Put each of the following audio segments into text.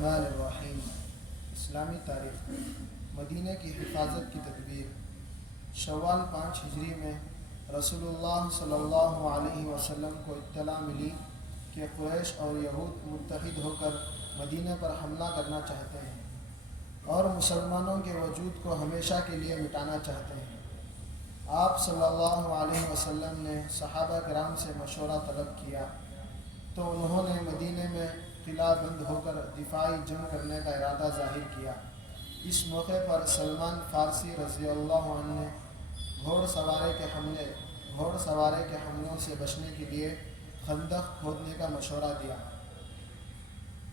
الرحمن الرحیم۔ اسلامی تاریخ، مدینہ کی حفاظت کی تدبیر۔ شوال 5 ہجری میں رسول اللہ صلی اللہ علیہ وسلم کو اطلاع ملی کہ قریش اور یہود متحد ہو کر مدینہ پر حملہ کرنا چاہتے ہیں اور مسلمانوں کے وجود کو ہمیشہ کے لیے مٹانا چاہتے ہیں۔ آپ صلی اللہ علیہ وسلم نے صحابہ کرام سے مشورہ طلب کیا تو انہوں نے مدینہ میں قلعہ بند ہو کر دفاعی جنگ کرنے کا ارادہ ظاہر کیا۔ اس موقع پر سلمان فارسی رضی اللہ عنہ نے گھوڑ سوارے کے حملوں سے بچنے کے لیے خندق کھودنے کا مشورہ دیا۔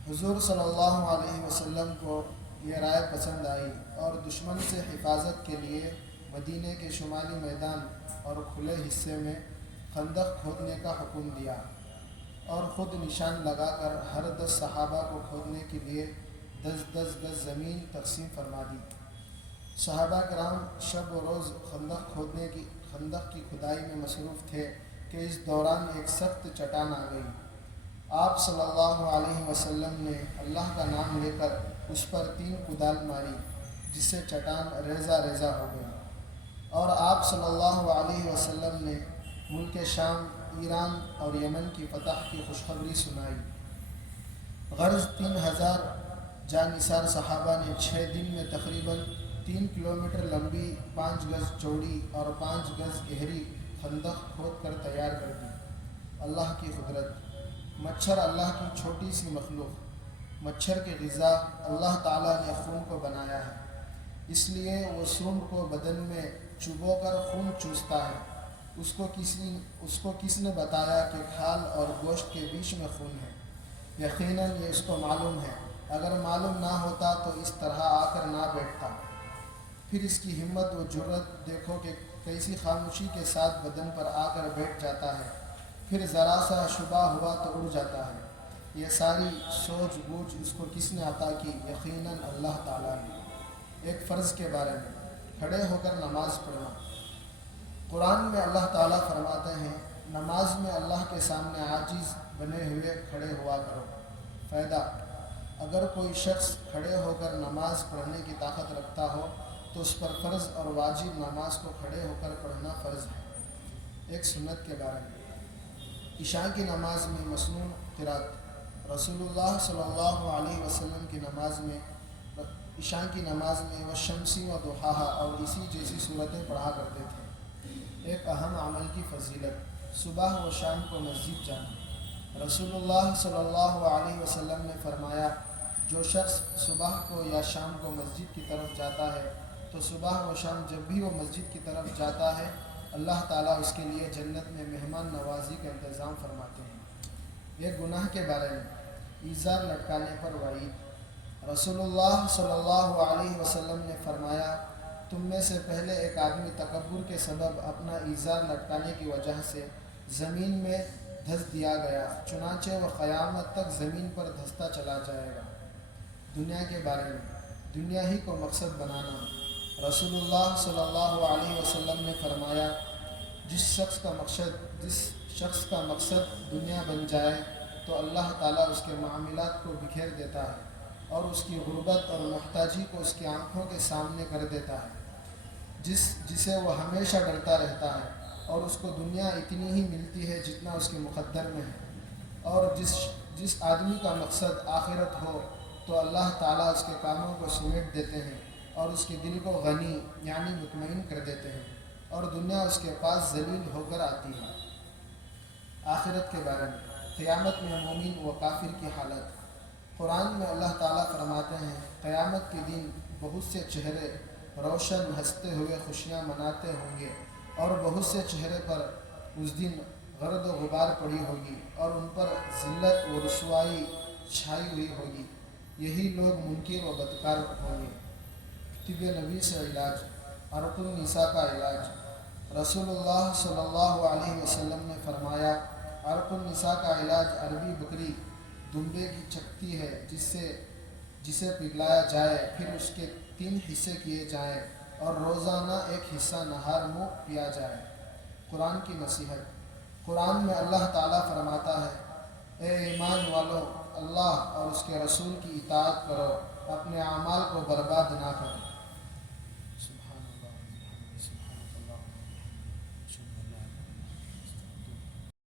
حضور صلی اللہ علیہ وسلم کو یہ رائے پسند آئی اور دشمن سے حفاظت کے لیے مدینہ کے شمالی میدان اور کھلے حصے میں خندق کھودنے کا حکم دیا اور خود نشان لگا کر ہر 10 صحابہ کو کھودنے کے لیے 10 گز زمین تقسیم فرما دی۔ صحابہ کرام شب و روز خندق کی کھدائی میں مصروف تھے کہ اس دوران ایک سخت چٹان آ گئی۔ آپ صلی اللہ علیہ وسلم نے اللہ کا نام لے کر اس پر 3 کدال ماری جس سے چٹان ریزہ ریزہ ہو گئی، اور آپ صلی اللہ علیہ وسلم نے ملک شام، ایران اور یمن کی فتح کی خوشخبری سنائی۔ غرض 3000 جانثار صحابہ نے 6 دن میں تقریباً 3 کلومیٹر لمبی، 5 گز چوڑی اور 5 گز گہری خندق کھود کر تیار کر دی۔ اللہ کی قدرت۔ مچھر اللہ کی چھوٹی سی مخلوق، مچھر کی غذا اللہ تعالیٰ نے خون کو بنایا ہے، اس لیے وہ سونڈ کو بدن میں چبو کر خون چوستا ہے۔ اس کو کس نے بتایا کہ کھال اور گوشت کے بیچ میں خون ہے؟ یقیناً یہ اس کو معلوم ہے، اگر معلوم نہ ہوتا تو اس طرح آ کر نہ بیٹھتا۔ پھر اس کی ہمت و جرأت دیکھو کہ کیسی خاموشی کے ساتھ بدن پر آ کر بیٹھ جاتا ہے، پھر ذرا سا شبہ ہوا تو اڑ جاتا ہے۔ یہ ساری سوچ بوجھ اس کو کس نے عطا کی؟ یقیناً اللہ تعالیٰ نے۔ ایک فرض کے بارے میں، کھڑے ہو کر نماز پڑھنا۔ قرآن میں اللہ تعالیٰ فرماتے ہیں، نماز میں اللہ کے سامنے عاجز بنے ہوئے کھڑے ہوا کرو۔ فائدہ: اگر کوئی شخص کھڑے ہو کر نماز پڑھنے کی طاقت رکھتا ہو تو اس پر فرض اور واجب نماز کو کھڑے ہو کر پڑھنا فرض ہے۔ ایک سنت کے بارے میں، عشاء کی نماز میں مسنون قرات۔ رسول اللہ صلی اللہ علیہ وسلم کی نماز میں، عشاء کی نماز میں والشمس وضحاها اور اسی جیسی صورتیں پڑھا کرتے تھے۔ ایک اہم عمل کی فضیلت، صبح و شام کو مسجد جانا۔ رسول اللہ صلی اللہ علیہ وسلم نے فرمایا، جو شخص صبح کو یا شام کو مسجد کی طرف جاتا ہے تو صبح و شام جب بھی وہ مسجد کی طرف جاتا ہے اللہ تعالیٰ اس کے لیے جنت میں مہمان نوازی کا انتظام فرماتے ہیں۔ ایک گناہ کے بارے میں، ایزار لٹکانے پر وعید۔ رسول اللہ صلی اللہ علیہ وسلم نے فرمایا، تم میں سے پہلے ایک آدمی تکبر کے سبب اپنا ایزار لٹکانے کی وجہ سے زمین میں دھس دیا گیا، چنانچہ وہ قیامت تک زمین پر دھستا چلا جائے گا۔ دنیا کے بارے میں، دنیا ہی کو مقصد بنانا۔ رسول اللہ صلی اللہ علیہ وسلم نے فرمایا، جس شخص کا مقصد دنیا بن جائے تو اللہ تعالیٰ اس کے معاملات کو بکھیر دیتا ہے اور اس کی غربت اور محتاجی کو اس کی آنکھوں کے سامنے کر دیتا ہے۔ جسے وہ ہمیشہ ڈرتا رہتا ہے اور اس کو دنیا اتنی ہی ملتی ہے جتنا اس کے مقدر میں ہے، اور جس آدمی کا مقصد آخرت ہو تو اللہ تعالیٰ اس کے کاموں کو سمیٹ دیتے ہیں اور اس کے دل کو غنی یعنی مطمئن کر دیتے ہیں، اور دنیا اس کے پاس ذلیل ہو کر آتی ہے۔ آخرت کے بارے میں، قیامت میں مومن و کافر کی حالت۔ قرآن میں اللہ تعالیٰ فرماتے ہیں، قیامت کے دن بہت سے چہرے روشن ہنستے ہوئے خوشیاں مناتے ہوں گے، اور بہت سے چہرے پر اس دن گرد و غبار پڑی ہوگی اور ان پر ذلت و رسوائی چھائی ہوئی ہوگی۔ یہی لوگ منکر و بدکار ہوں گے۔ طب نبی سے علاج، عرق النساء کا علاج۔ رسول اللہ صلی اللہ علیہ وسلم نے فرمایا، عرق النساء کا علاج عربی بکری دمبے کی چکتی ہے جسے پگھلایا جائے، پھر اس کے 3 حصے کیے جائیں اور روزانہ ایک حصہ نہار منہ پیا جائے۔ قرآن کی نصیحت۔ قرآن میں اللہ تعالیٰ فرماتا ہے، اے ایمان والو، اللہ اور اس کے رسول کی اطاعت کرو، اپنے اعمال کو برباد نہ کرو۔